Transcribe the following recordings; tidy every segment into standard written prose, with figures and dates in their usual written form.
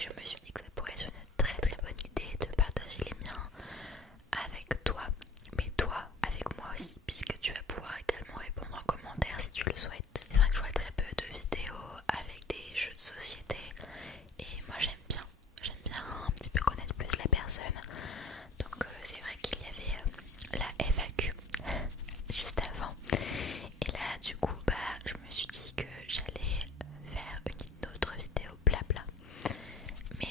je me suis dit que ça pourrait être une très très bonne idée de partager les miens avec toi, mais toi avec moi aussi, puisque tu vas pouvoir également répondre en commentaire si tu le souhaites. C'est vrai que je vois très peu de vidéos avec des jeux de société et moi j'aime bien un petit peu connaître plus la personne. Donc c'est vrai qu'il y avait la FAQ juste avant. Et là du coup je me suis dit que j'allais faire une autre vidéo blabla. Mais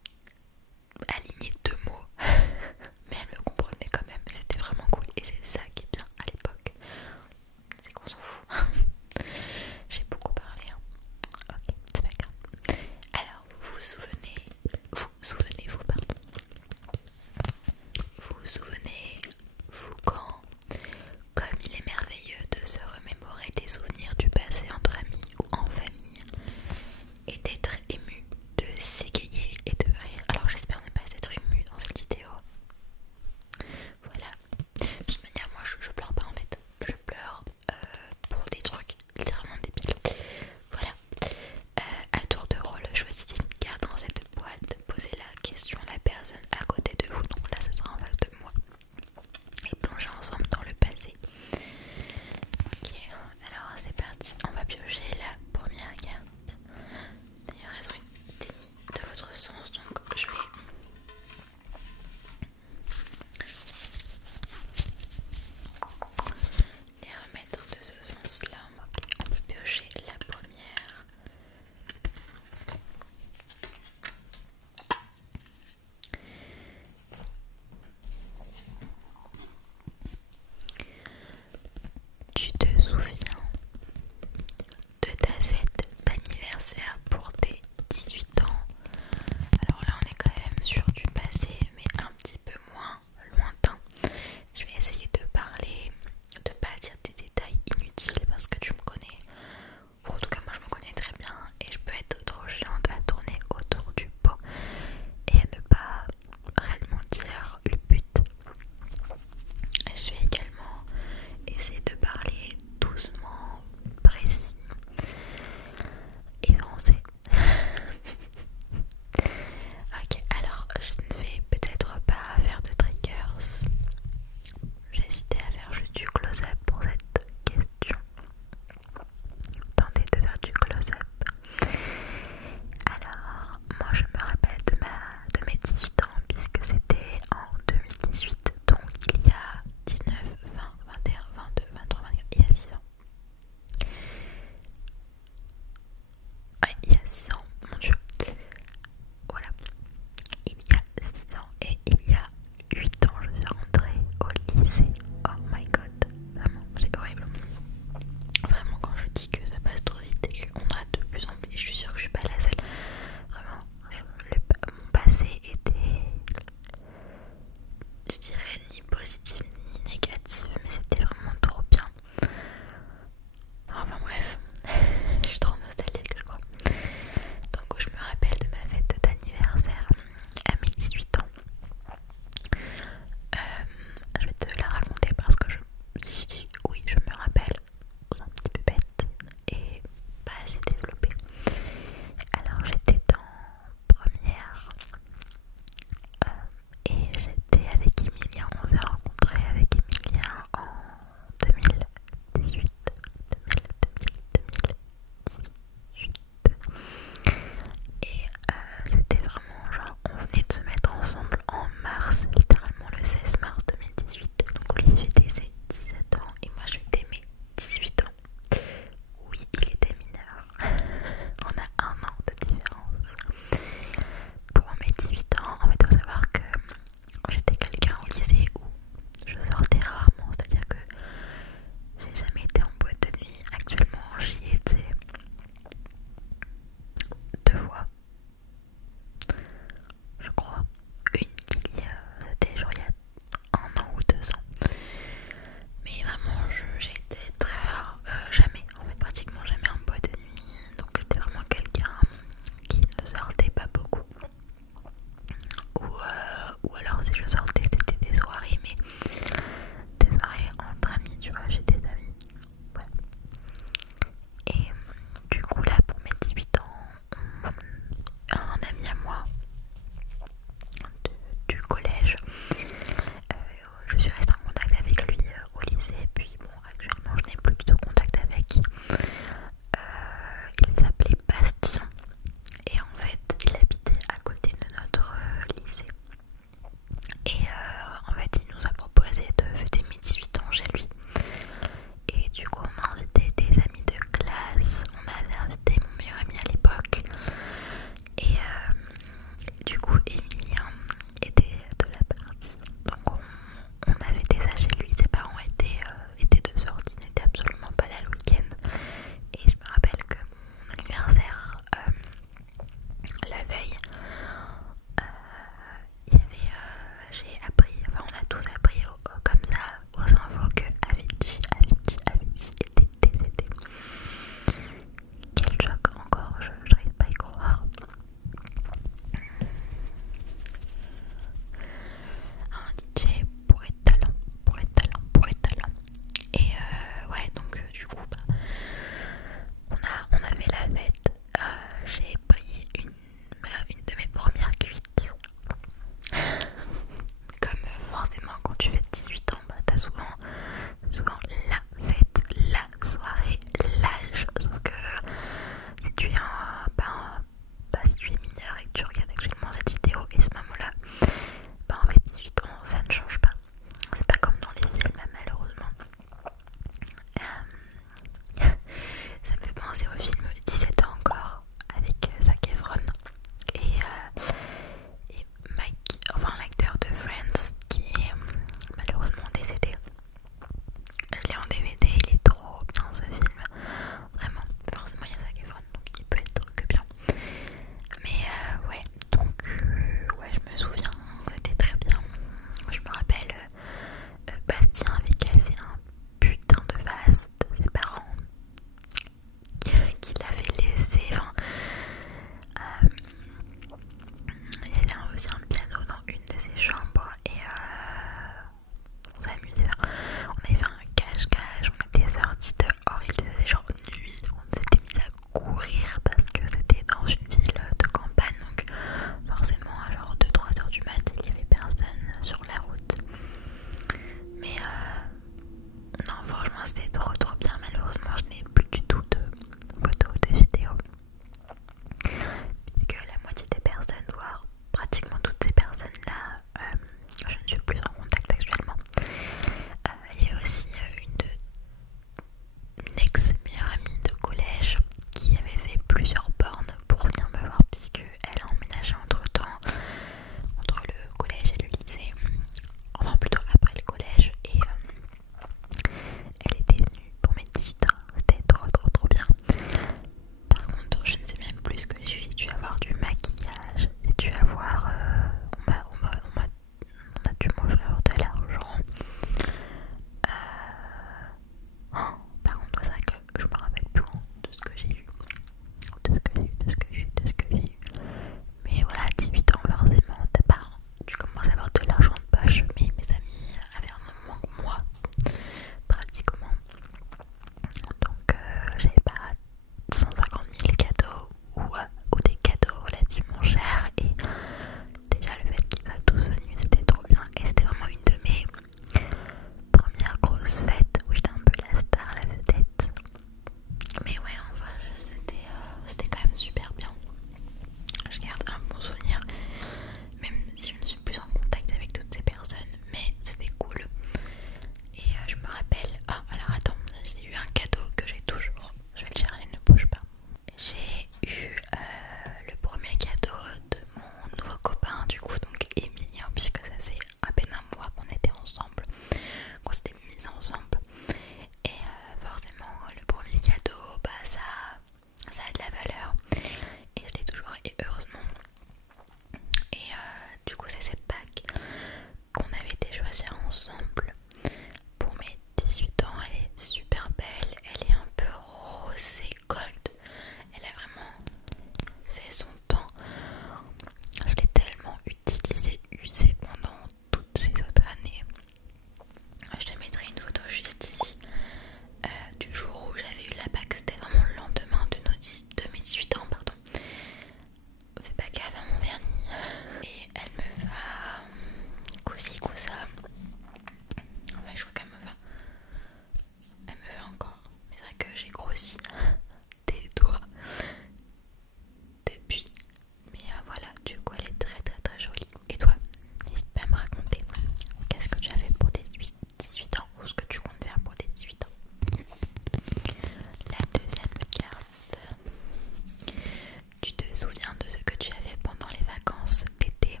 que tu as fait pendant les vacances d'été.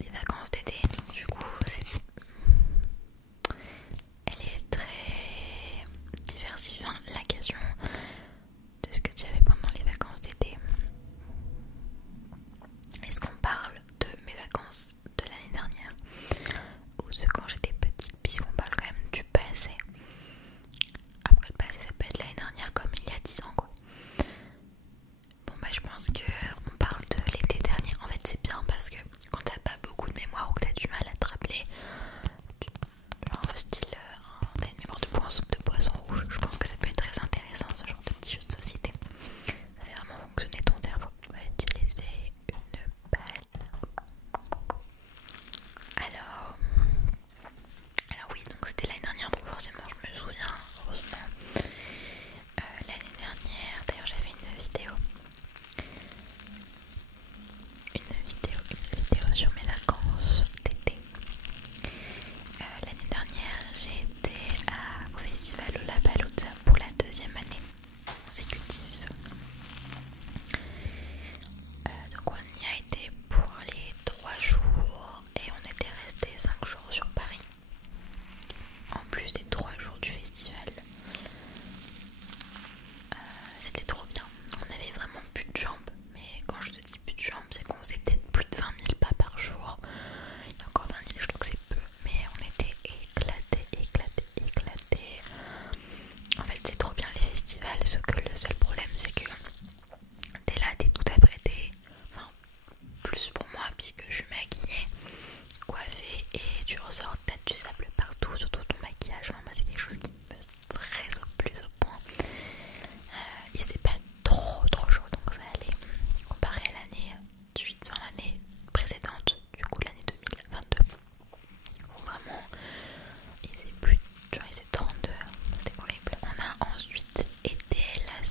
Les vacances d'été, donc du coup, elle est très diversifiante la question de ce que tu avais pendant les vacances d'été. Est-ce qu'on parle de mes vacances de l'année dernière ou de quand j'étais petite, puisqu'on parle quand même du passé. Après le passé, ça peut être l'année dernière comme il y a 10 ans quoi. Bon bah je pense que on parle de l'été dernier. En fait c'est bien parce que quand t'as pas beaucoup de mémoire ou que t'as du mal à te rappeler, genre style t'as une mémoire de poisson rouge, je pense que ça peut être très intéressant ce genre de petit jeu de société. Ça fait vraiment fonctionner ton cerveau. On va utiliser une balle. Alors oui, donc c'était l'année dernière, donc forcément je me souviens, heureusement. L'année dernière, d'ailleurs j'avais une vidéo sur mes vacances d'été. L'année dernière, j'ai été au festival Lollapalooza pour la 2e année consécutive. Donc on y a été pour les 3 jours et on était resté 5 jours sur Paris. En plus des 3 jours du festival. C'était trop bien. On avait vraiment plus de jambes. Mais quand je te dis plus de jambes, c'est qu'on faisait peut-être plus de 20 000 pas par jour. Il y a encore 20 000, je trouve que c'est peu. Mais on était éclatés. En fait, c'est trop bien les festivals. Sauf que le seul problème, c'est que t'es là, t'es tout apprêté. Enfin, plus pour moi, puisque je suis maquillée, coiffée. Et tu ressors, t'as du sable partout, surtout ton maquillage. Enfin, moi, c'est quelque chose qui me stresse au plus au point. Il s'était pas trop chaud, donc ça allait comparé à l'année l'année précédente, du coup l'année 2022 où vraiment il faisait plus, genre il faisait 32, c'était horrible. On a ensuite été la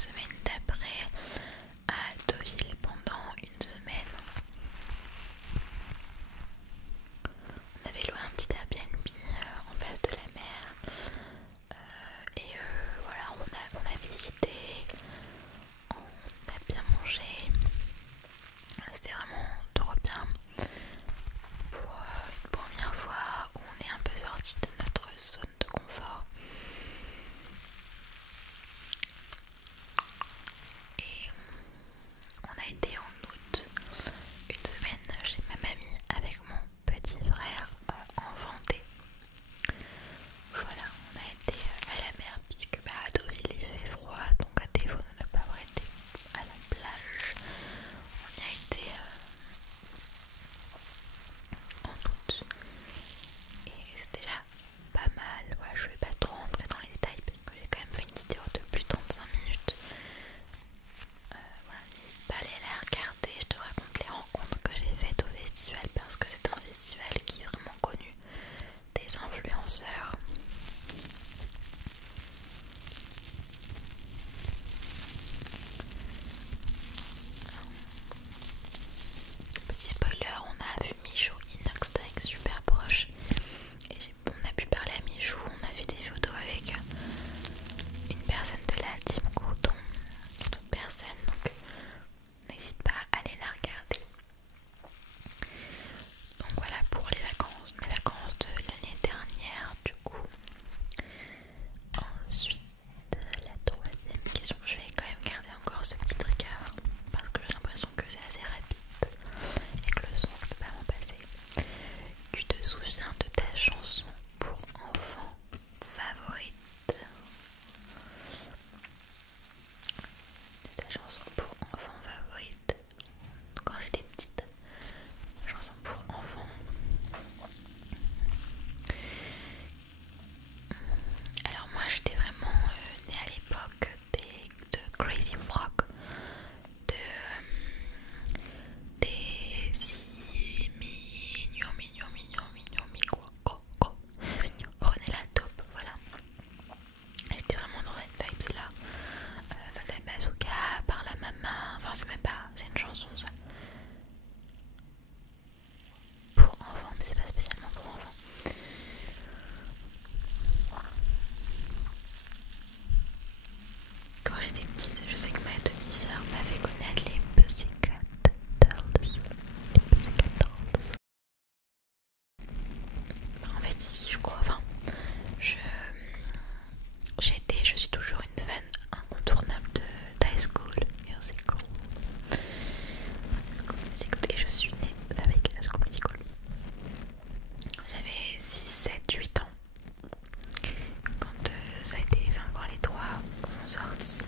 sortis.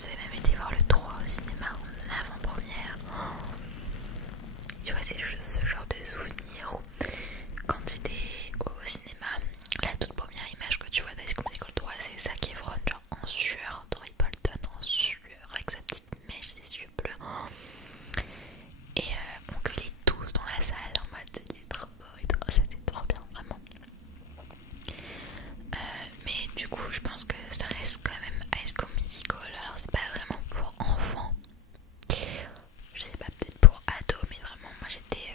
J'avais même été voir le 3 au cinéma en avant-première. Tu vois, c'est juste ce genre de souvenir où quand j'étais au cinéma, la toute première image que tu vois d'High School Musical 3, c'est Zac Efron genre en sueur, Troy Bolton en sueur avec sa petite mèche, ses yeux bleus. Et on gueulait tous dans la salle en mode il est trop beau et tout. C'était trop bien, vraiment. Mais du coup, je pense que ça reste quand même High School Musical. Alors, c'est pas vraiment pour enfants. Je sais pas, peut-être pour ados, mais vraiment, moi j'étais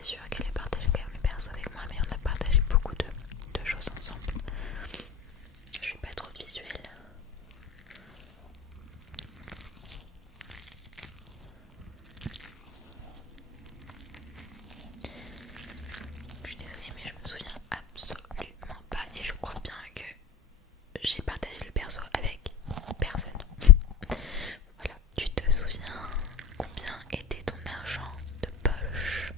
pas sûre qu'elle ait partagé quand même le perso avec moi, mais on a partagé beaucoup de choses ensemble. Je suis pas trop visuelle. Je suis désolée, mais je me souviens absolument pas, et je crois bien que j'ai partagé le perso avec personne. Voilà, tu te souviens combien était ton argent de poche?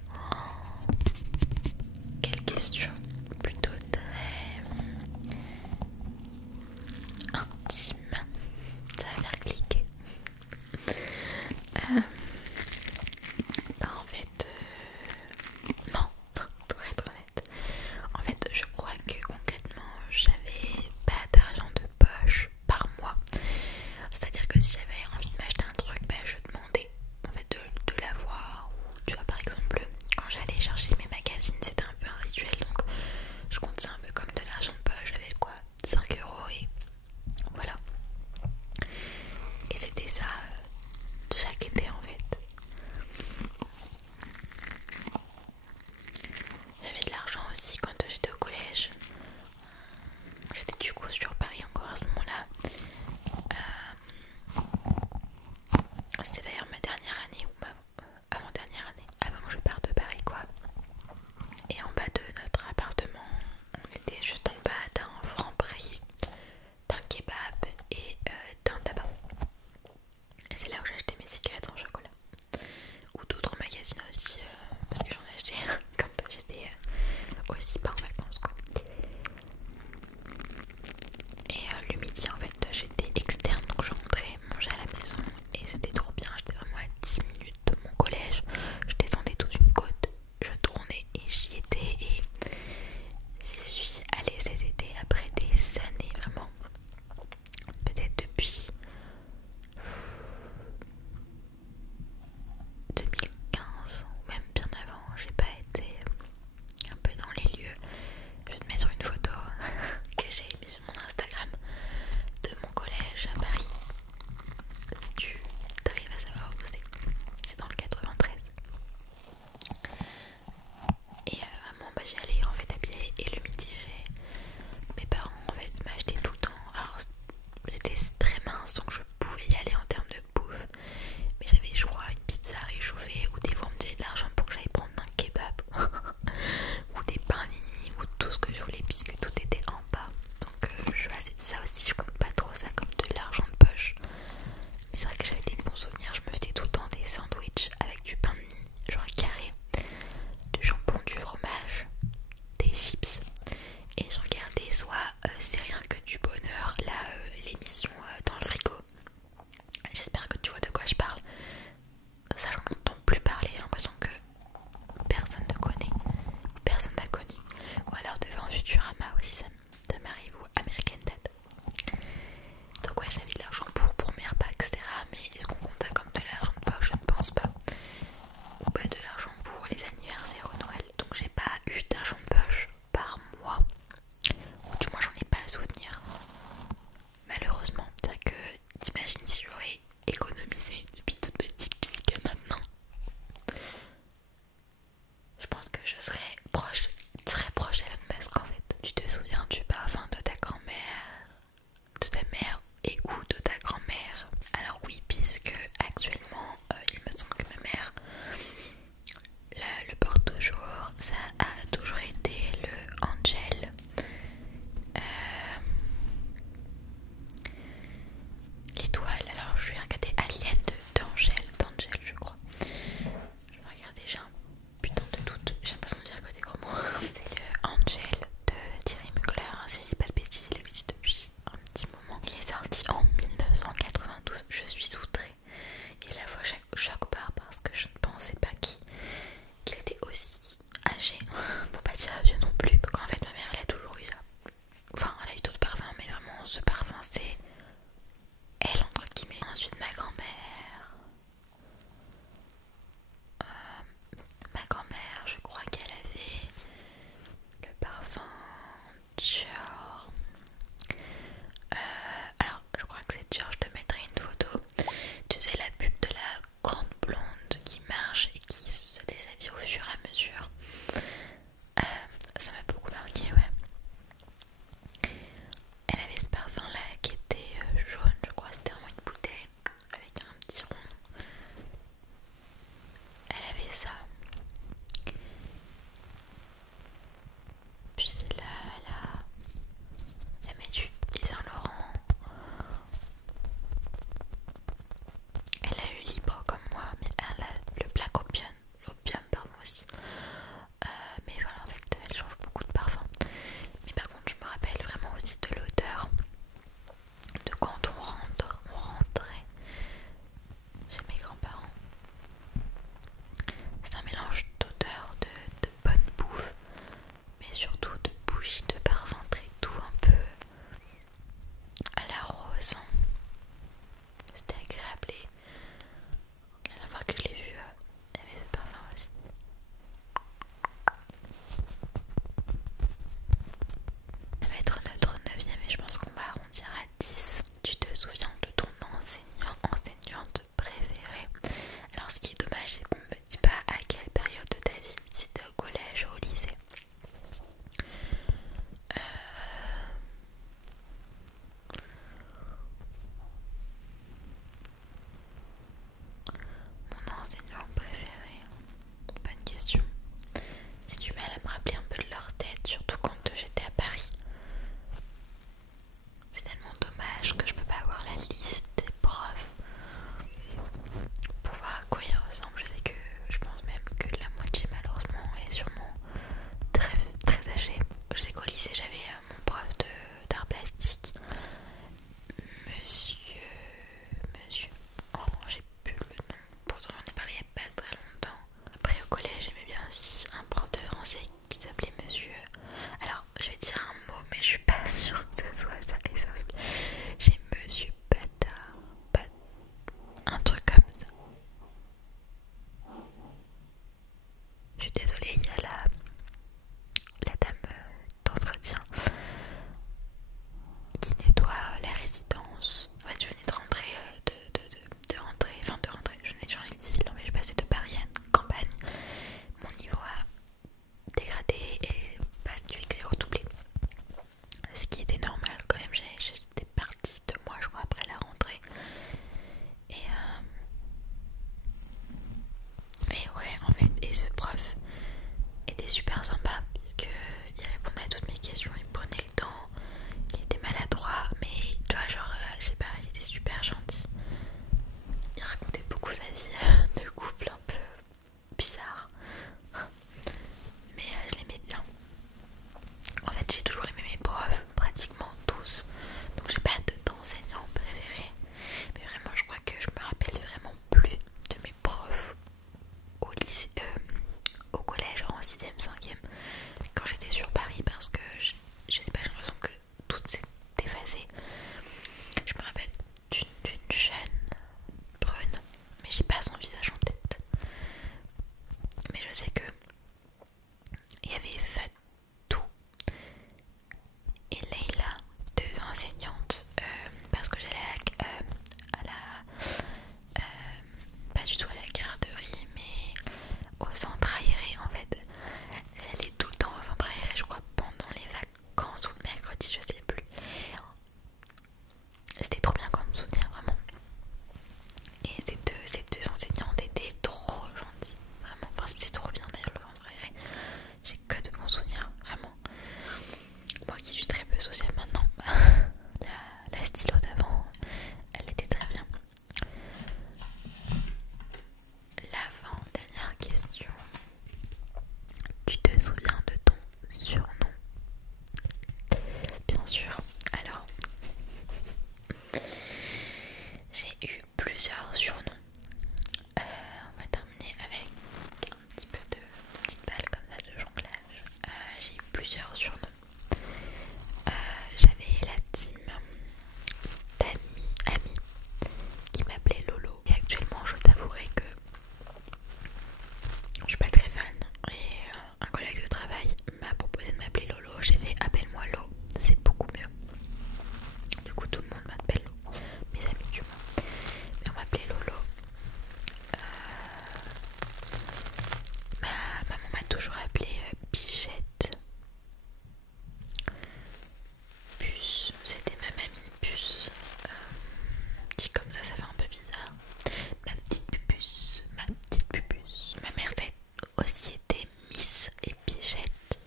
mais je sais que il y avait Fatou et Leïla, deux enseignantes, parce que j'allais à la pas du tout à la garderie, mais au centre aéré en fait. J'allais tout le temps au centre aéré, je crois pendant les vacances ou le mercredi, je sais plus. C'était trop bien comme souvenir, vraiment. Et ces deux enseignantes étaient trop gentilles, vraiment. Enfin, c'était trop bien d'ailleurs le centre aéré. J'ai que de bons souvenirs, vraiment. Moi qui suis très peu sociale maintenant, la stylo d'avant, elle était très bien. L'avant-dernière question. Tu te souviens de ton surnom? Bien sûr. Alors, j'ai eu plusieurs surnoms. On va terminer avec un petit peu de petites balles comme ça de jonglage. J'ai eu plusieurs surnoms. J'avais la team d'amis qui m'appelait Lolo. Et actuellement, je t'avouerai que je suis pas très fan. Et un collègue de travail m'a proposé de m'appeler Lolo. J'ai fait appelle-moi Lo, c'est beaucoup mieux. Du coup, tout le monde m'appelle Lo, mes amis du moins. Mais on m'appelait Lolo. Ma maman m'a toujours appelée Bichette. Puce, c'était ma mamie Puce. Dit comme ça fait un peu bizarre. Ma petite pupuce, ma petite pupuce. Ma mère aussi était Miss et Bichette.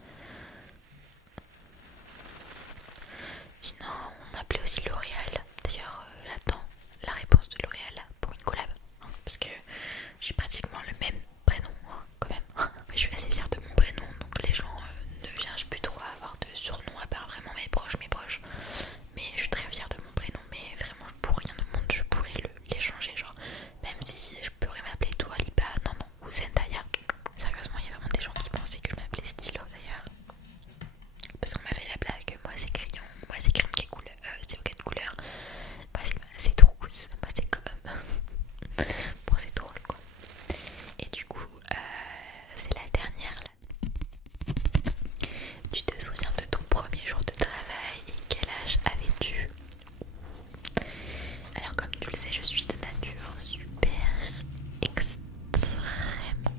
Sinon, on m'appelait aussi L'Oréal. D'ailleurs, j'attends la réponse de L'Oréal pour une collab. Hein, parce que j'ai pratiquement le même prénom, hein, quand même. Mais je suis assez fière de mon prénom, donc les gens ne cherchent plus trop à avoir de surnom à part vraiment mes proches. Mais je suis très fière de mon prénom, mais vraiment pour rien au monde je pourrais l'échanger. Genre, même si je pourrais m'appeler Dua Lipa, non, ou Zendaya. Sérieusement, il y a vraiment des gens qui pensaient que je m'appelais Stylo d'ailleurs. Parce qu'on m'a fait la blague, moi c'est crayon, moi c'est crème qui est couleur, c'est aucun de couleur, moi c'est trousse, moi c'est comme. Bon, c'est drôle quoi. Et du coup, c'est la dernière là. Tu te souviens de ton premier jour de travail et quel âge avais-tu? Alors comme tu le sais, je suis de nature super extrêmement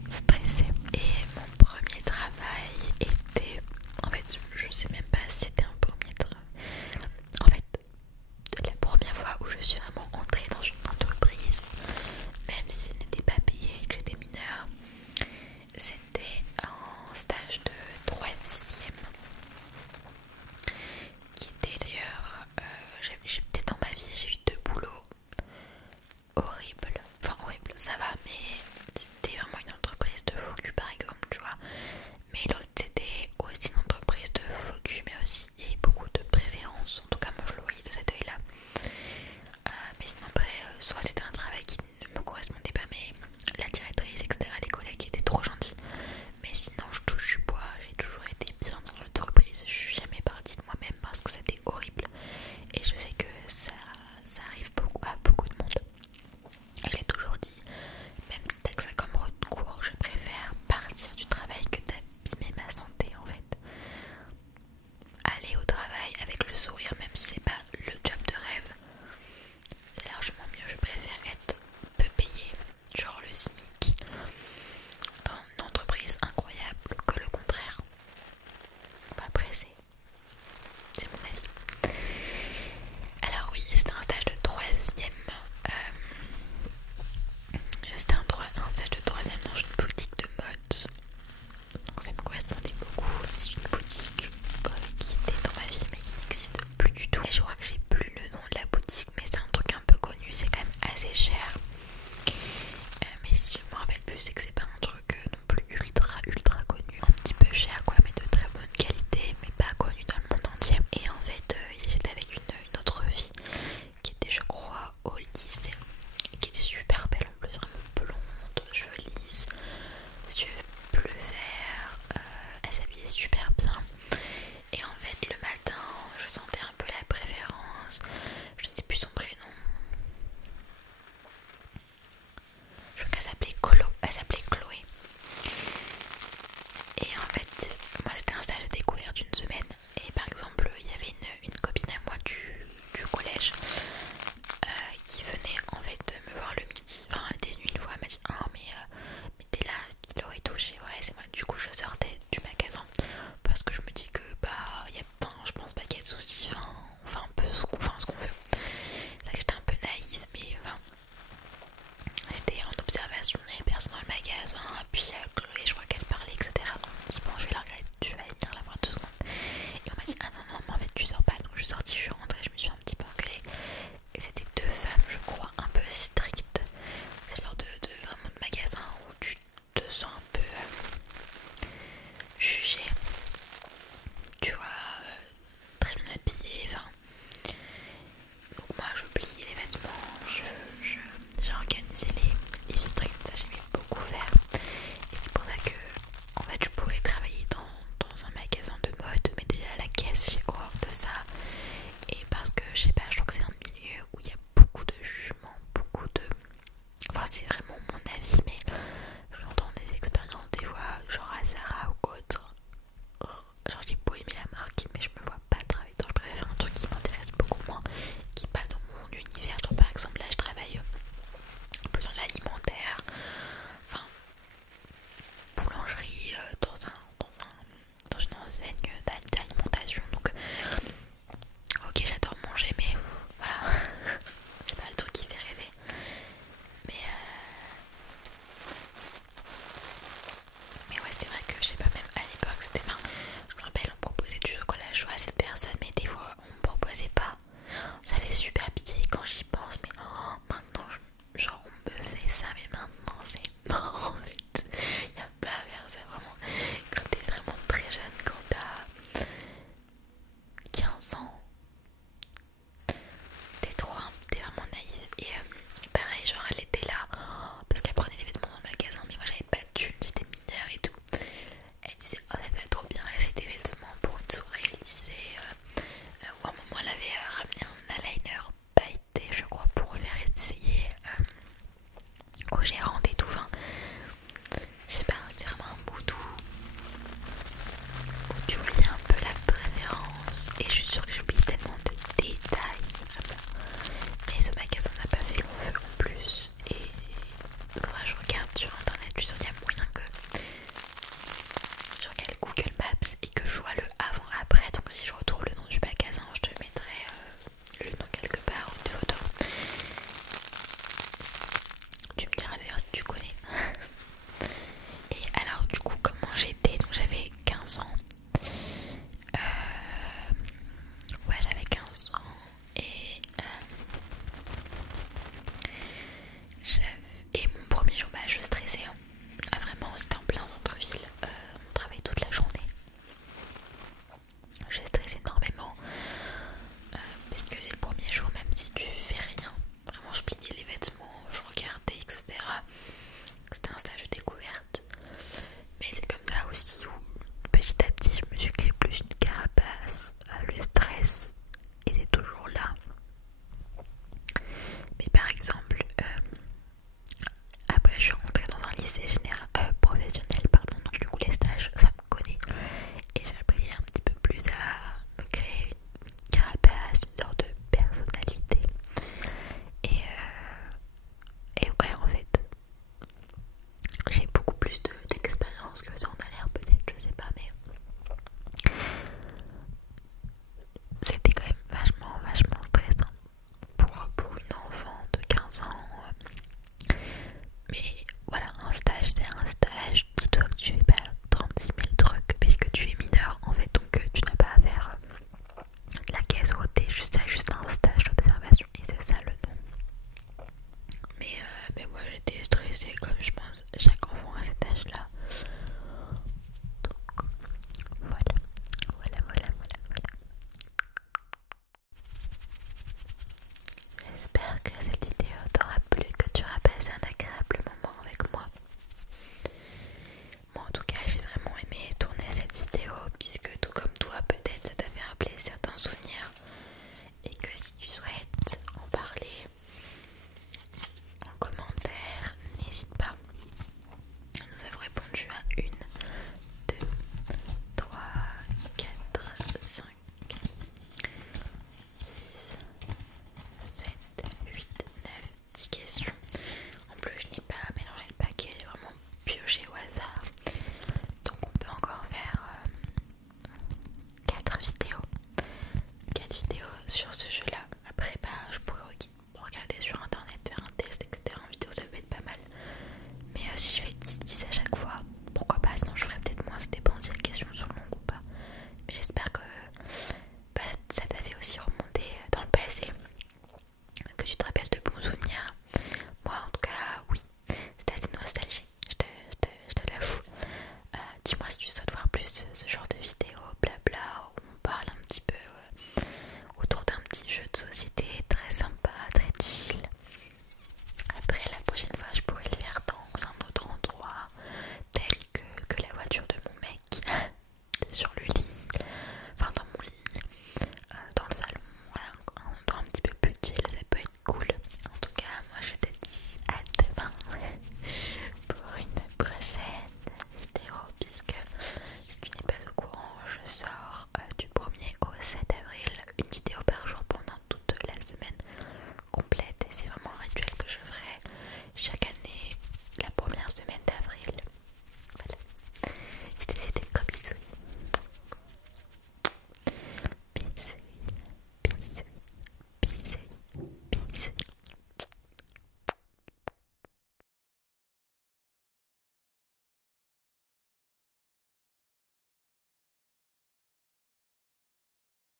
Et en